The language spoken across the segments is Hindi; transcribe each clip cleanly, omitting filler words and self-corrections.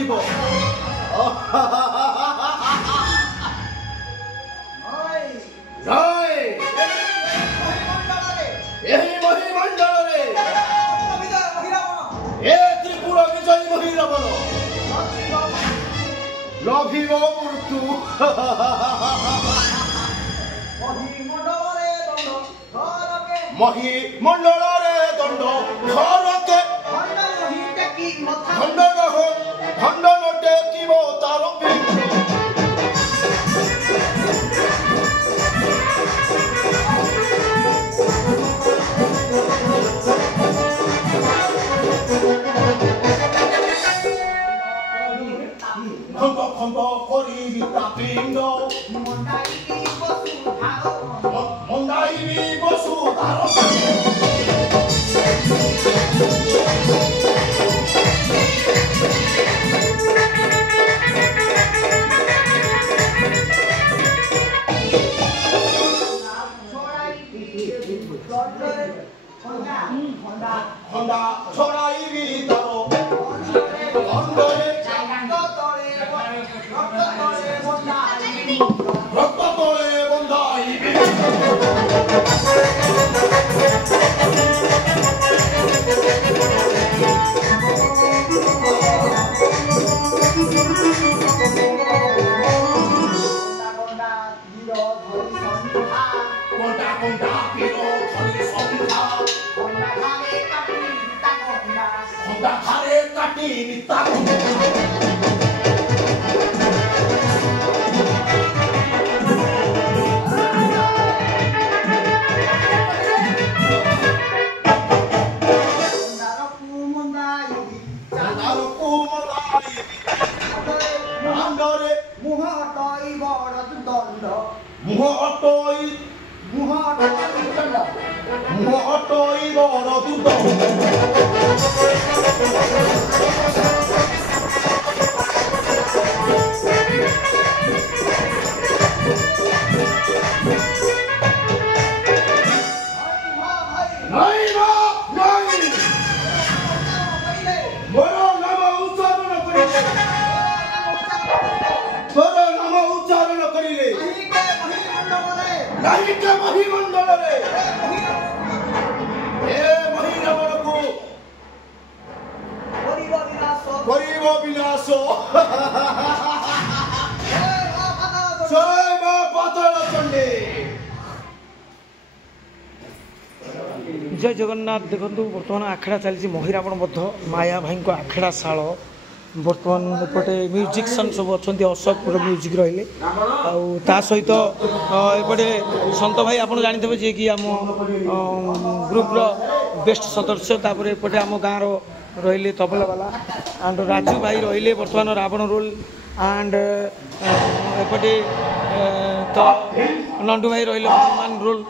जीव यही महीमंडल ए त्रिपुर विजयी महिरावण लभिव मृत्यु महीमंडल दंड घरके खंडन टेकिब तार खंड करी पिंड मंदाई बसुधार खंडा छोड़ाई तारो रक्त तले बंधाई जय जगन्नाथ। देखो बर्तमान आखड़ा चली महिरावण माया भाई को आखड़ा शाल बर्तमान एपटे म्यूजिशियन सब अच्छा अशोक म्यूजिक रही सहित एपटे सत भाई आप जानते जी कि आम ग्रुप्र बेस्ट सदस्य तापर एपटे आम गाँव रही तबला वाला एंड राजू भाई रही बर्तमान रावण रोल एंड एपटे तो नंदू भाई रही हनुमान रोल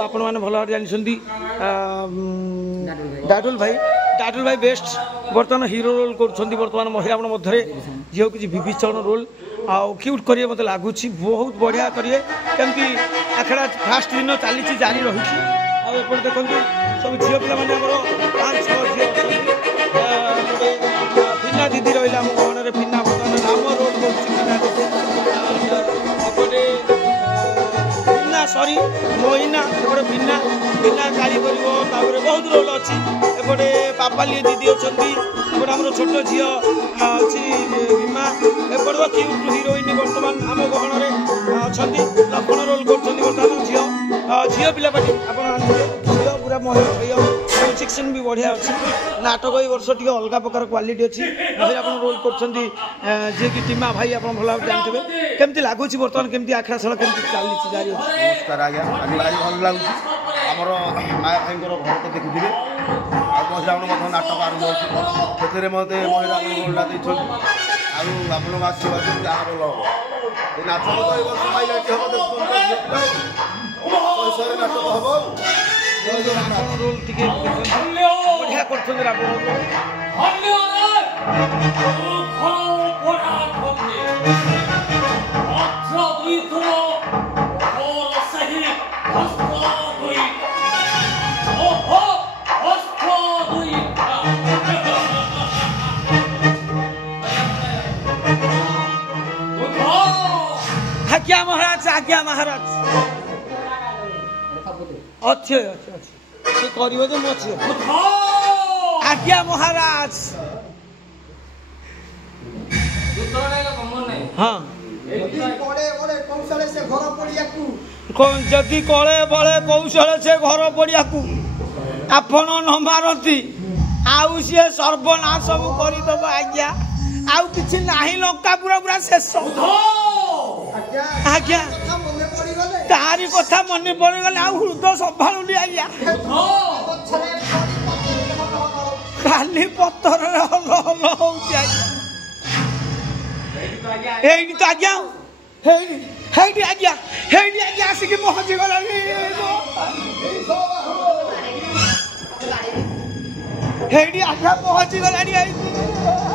आपण मैंने भल भाव जानते डाडुल भाई बेस्ट बर्तमान हीरो रोल कर बर्तमान महिरावण मध्य झील किसी विभीषण रोल आउ क्यूट करिए मत लगुच बहुत बढ़िया करिए केमती आखड़ा फास्ट दिन चली जारी रही आपर देखो सब झील पिला मैंने 5-6 झील फिना दीदी रही आम गहन फिना बर्तमान राम रोल कर सरी मोइना एपटे बिना बिना गाड़ी कर बहुत रोल अच्छी एपटे पापाली दीदी अच्छा एपटे आम छोट झी अच्छी भीमा एपटे तो क्यूट हिरोइन बर्तमान आम गहन अच्छा लक्ष्मण रोल कर बर्तमान झी झील पिलापाटी आप झील पूरा म्यूजिशियन भी बढ़िया अच्छी नाटक ये वर्ष टी अलग प्रकार क्वालिटी अच्छी भाई आप रोल कर जी कि टीमा भाई आप भल भाव जानते केमती लगुच बर्तमान केमती आखड़ा शाला केमती चली जारी अच्छी। नमस्कार आज्ञा आज भारी भल लगुच आमर माया भाई घर तो देखुथे महिरावण नाटक आरंभ होती मत महिरावण रोलटा देखते आप आशीर्वाद जहाँ रोल हम नाच हाइलाइट हम नाटक हम रोल टिके बढ़िया कर आज्ञा महाराज अच्छे अच्छे अच्छे से करियो जे मो अच्छे आज्ञा महाराज हाँ जदि कले बड़े कौशल से घर पड़िया आपण न मारती आउ सी सर्वनाश करदब आज्ञा आउ कि नाही लंका पूरा पूरा शेष आज्ञा तारी कथा मन पड़गले आ हृदय संभालुनी आज्ञा खाली पत्थर हल हल हो तो आज्ञा आज्ञा आसिक पहुंची गला आज्ञा पहुंची गला